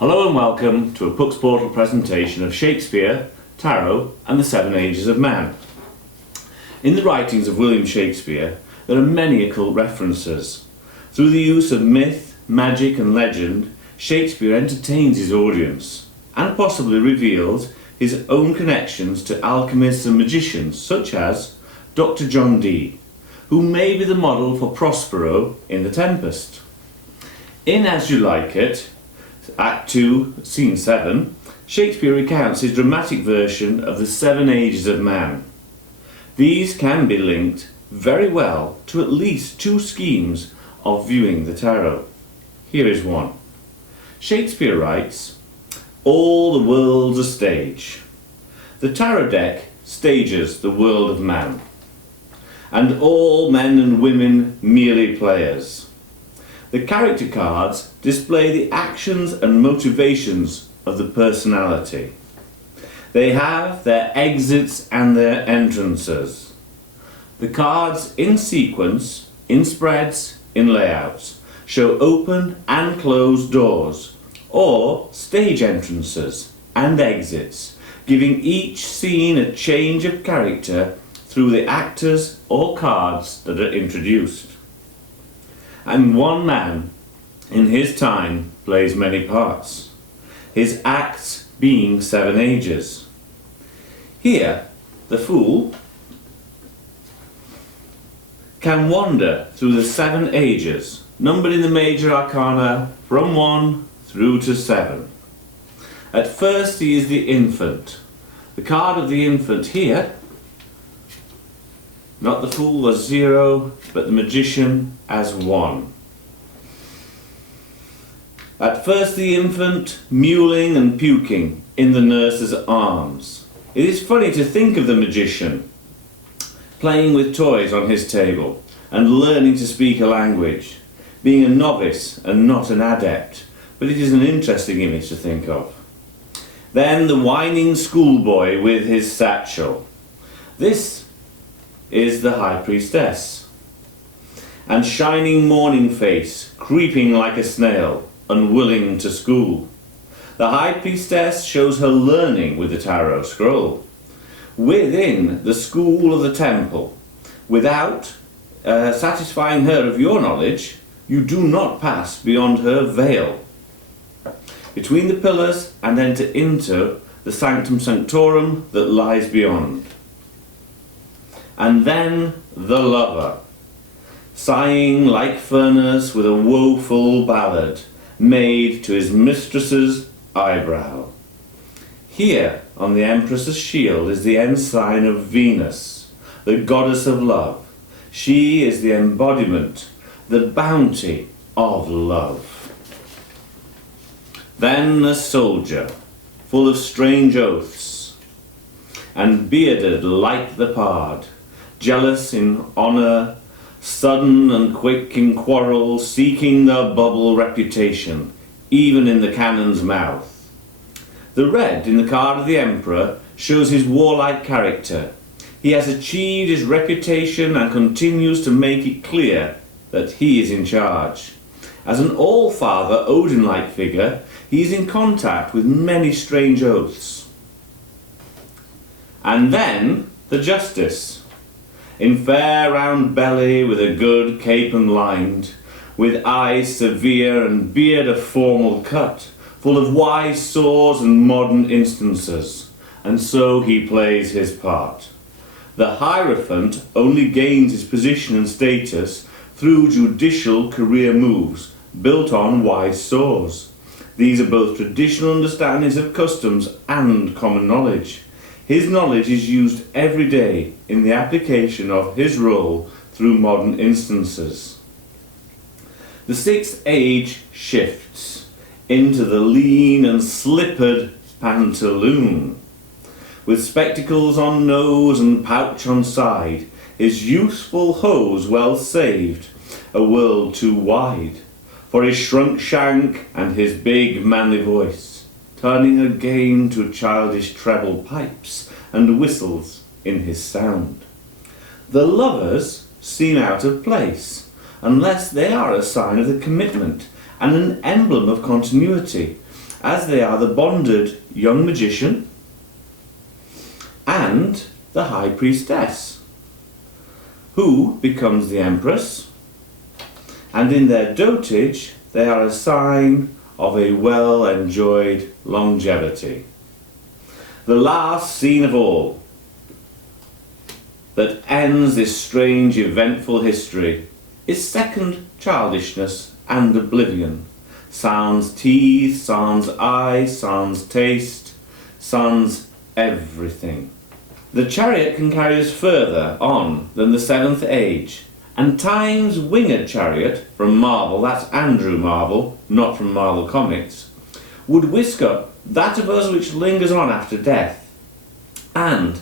Hello and welcome to a Puck's Portal presentation of Shakespeare, Tarot and the Seven Ages of Man. In the writings of William Shakespeare, there are many occult references. Through the use of myth, magic and legend, Shakespeare entertains his audience and possibly reveals his own connections to alchemists and magicians such as Dr. John Dee, who may be the model for Prospero in the Tempest. In As You Like It, Act 2, Scene 7, Shakespeare recounts his dramatic version of the Seven Ages of Man. These can be linked very well to at least two schemes of viewing the tarot. Here is one. Shakespeare writes, "All the world's a stage. The tarot deck stages the world of man, and all men and women merely players. The character cards display the actions and motivations of the personality. They have their exits and their entrances. The cards in sequence, in spreads, in layouts, show open and closed doors, or stage entrances and exits, giving each scene a change of character through the actors or cards that are introduced. And one man in his time plays many parts, his acts being seven ages. Here, the fool can wander through the seven ages, numbered in the Major Arcana from 1 through to 7. At first he is the infant. The card of the infant here, not the fool as 0, but the magician as 1. At first the infant, mewling and puking in the nurse's arms. It is funny to think of the magician playing with toys on his table and learning to speak a language, being a novice and not an adept, but it is an interesting image to think of. Then the whining schoolboy with his satchel. This is the high priestess, and shining morning face, creeping like a snail, unwilling to school. The high priestess shows her learning with the tarot scroll. Within the school of the temple, without satisfying her of your knowledge, you do not pass beyond her veil. Between the pillars and enter into the sanctum sanctorum that lies beyond. And then the lover, sighing like Furness with a woeful ballad made to his mistress's eyebrow. Here on the Empress's shield is the ensign of Venus, the goddess of love. She is the embodiment, the bounty of love. Then a soldier, full of strange oaths, and bearded like the pard, jealous in honour, sudden and quick in quarrel, seeking the bubble reputation, even in the cannon's mouth. The red in the card of the Emperor shows his warlike character. He has achieved his reputation and continues to make it clear that he is in charge. As an all-father Odin-like figure, he is in contact with many strange oaths. And then the Justice, in fair round belly with a good cape and lined, with eyes severe and beard a formal cut, full of wise saws and modern instances, and so he plays his part. The Hierophant only gains his position and status through judicial career moves built on wise saws. These are both traditional understandings of customs and common knowledge. His knowledge is used every day in the application of his role through modern instances. The sixth age shifts into the lean and slippered pantaloon. With spectacles on nose and pouch on side, his youthful hose well saved, a world too wide, for his shrunk shank and his big manly voice, turning again to childish treble pipes and whistles in his sound. The lovers seem out of place, unless they are a sign of the commitment and an emblem of continuity, as they are the bonded young magician and the high priestess, who becomes the empress, and in their dotage they are a sign of a well-enjoyed longevity. The last scene of all that ends this strange eventful history is second childishness and oblivion, sans teeth, sans eyes, sans taste, sans everything. The chariot can carry us further on than the seventh age, and Time's winged chariot from Marvel, that's Andrew Marvel, not from Marvel Comics, would whisk up that of us which lingers on after death, and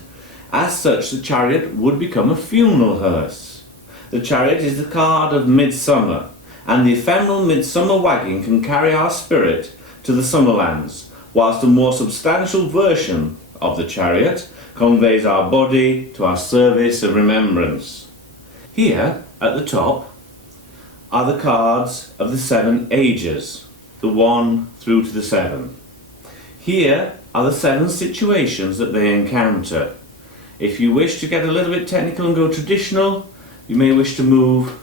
as such the chariot would become a funeral hearse. The chariot is the card of midsummer, and the ephemeral midsummer wagon can carry our spirit to the summerlands, whilst a more substantial version of the chariot conveys our body to our service of remembrance. Here, at the top, are the cards of the 7 ages, the 1 through to the 7. Here are the 7 situations that they encounter. If you wish to get a little bit technical and go traditional, you may wish to move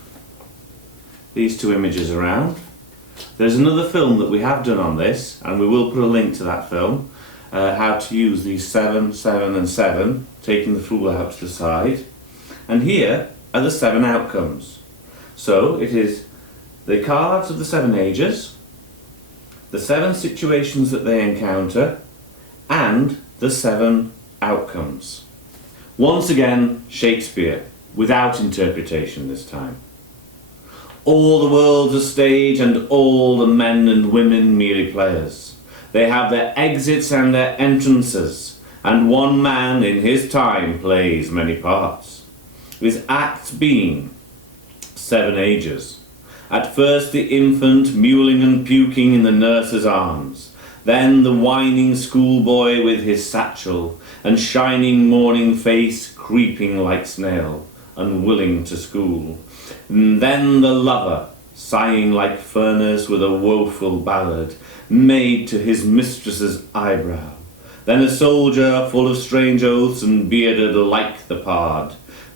these 2 images around. There's another film that we have done on this, and we will put a link to that film, how to use these 7, 7 and 7, taking the fool out to the side. And here are the 7 outcomes. So it is the cards of the 7 ages, the 7 situations that they encounter, and the 7 outcomes. Once again, Shakespeare, without interpretation this time. All the world's a stage, and all the men and women merely players. They have their exits and their entrances, and one man in his time plays many parts. His acts being 7 ages. At first the infant mewling and puking in the nurse's arms, then the whining schoolboy with his satchel and shining morning face creeping like snail, unwilling to school, and then the lover sighing like furnace with a woeful ballad made to his mistress's eyebrow, then a soldier full of strange oaths and bearded like the pard,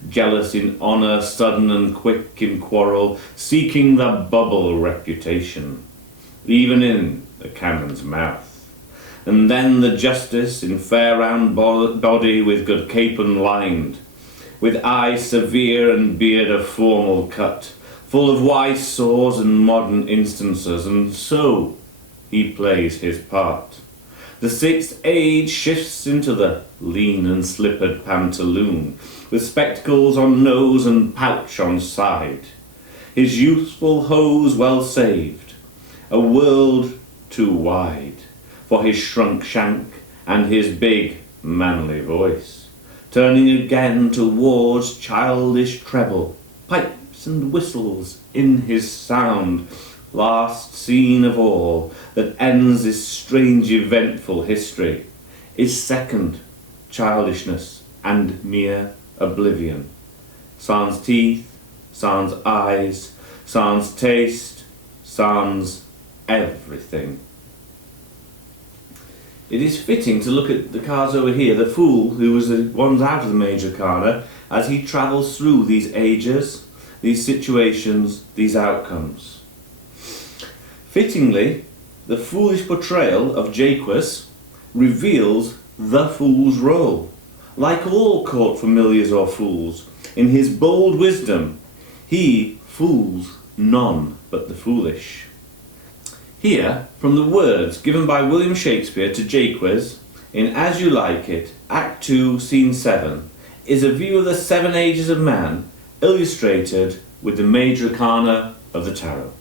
jealous in honour, sudden and quick in quarrel, seeking the bubble reputation, even in the cannon's mouth. And then the justice in fair round body with good capon lined, with eye severe and beard of formal cut, full of wise saws and modern instances, and so he plays his part. The 6th age shifts into the lean and slippered pantaloon, with spectacles on nose and pouch on side, his youthful hose well saved, a world too wide for his shrunk shank and his big manly voice, turning again towards childish treble, pipes and whistles in his sound. Last scene of all that ends this strange eventful history is second childishness and mere oblivion. Sans teeth, sans eyes, sans taste, sans everything. It is fitting to look at the cards over here, the Fool, who was the ones out of the Major Arcana, as he travels through these ages, these situations, these outcomes. Fittingly, the foolish portrayal of Jacques reveals the fool's role. Like all court familiars or fools, in his bold wisdom, he fools none but the foolish. Here, from the words given by William Shakespeare to Jacques in As You Like It, Act 2, Scene 7, is a view of the 7 ages of man, illustrated with the Major Arcana of the Tarot.